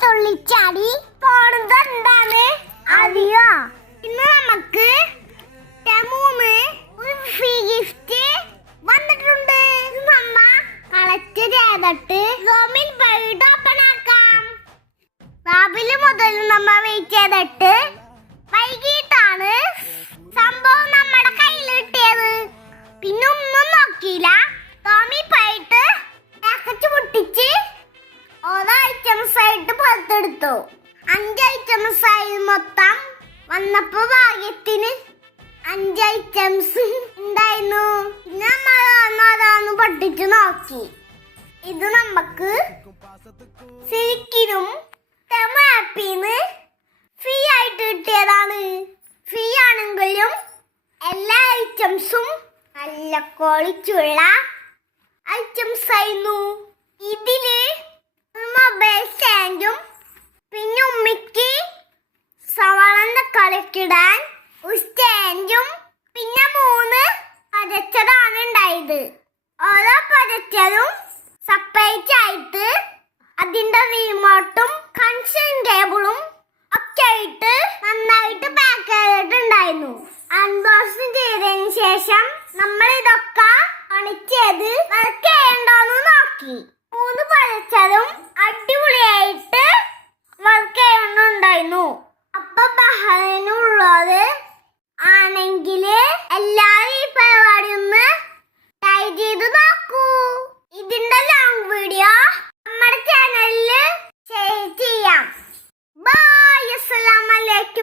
തുള്ളിച്ചാടി പോണത് എന്താണ് അറിയോ? ഇന്ന് നമുക്ക് മൂന്ന് ഫ്രീ ഗിഫ്റ്റ് വന്നിട്ടുണ്ട്. നമ്മ കളക്ട് ചെയ്തിട്ട് റോമിൽ ബൈഡ് ഓപ്പൺ ആക്കാം. രാവിലെ മുതൽ നമ്മ വെയിറ്റ് ചെയ്തിട്ട് വൈകിട്ടാണ് സംഭവം നമ്മുടെ കയ്യിൽ കിട്ടിയത്. പിന്നെ ഒന്നും നോക്കിയില്ല, റോമിൽ പോയിട്ട് പാക്കറ്റ് പൊട്ടിച്ച് ഓരോ ഐറ്റംസ് ആയിട്ട് പുറത്തെടുത്തു. 5 ഐറ്റംസ് ആയി മൊത്തം വന്നപ്പോ ഭാഗ്യത്തിന് 5 ഐറ്റംസ് ഉണ്ടായിരുന്നു. പിന്നെ നമ്മൾ പൊട്ടിച്ചു നോക്കി. ഇത് നമുക്ക് ശരിക്കും ആപ്പിന്ന് ഫ്രീ ആയിട്ട് കിട്ടിയതാണ്. ഫ്രീ ആണെങ്കിലും എല്ലാ ഐറ്റംസും നല്ല ക്വാളിറ്റിയുള്ള ഐറ്റംസ് ആയിരുന്നു. ഇതില് മൊബൈൽ സ്റ്റാൻഡും പിന്നെ ഉമ്മിക്ക് സവാള കളിക്കിടാൻ സ്റ്റാൻഡും പിന്നെ 3 പതച്ചതാണ് ഉണ്ടായത്. ഓരോ പതച്ചതും സെപ്പറേറ്റ് ആയിട്ട് അതിന്റെ റിമോട്ടും കണക്ഷൻ കേബിളും ഒക്കെ ആയിട്ട് നന്നായിട്ട് പാക്ക് ചെയ്തിട്ടുണ്ടായിരുന്നു. അൺബോക്സിംഗ് ചെയ്തതിന് ശേഷം നമ്മൾ ഇതൊക്കെ കണക്ട് ചെയ്ത് വർക്ക് ചെയ്യണ്ടോന്ന് നോക്കി. 3 പതച്ചതും അടിപൊളിയായി.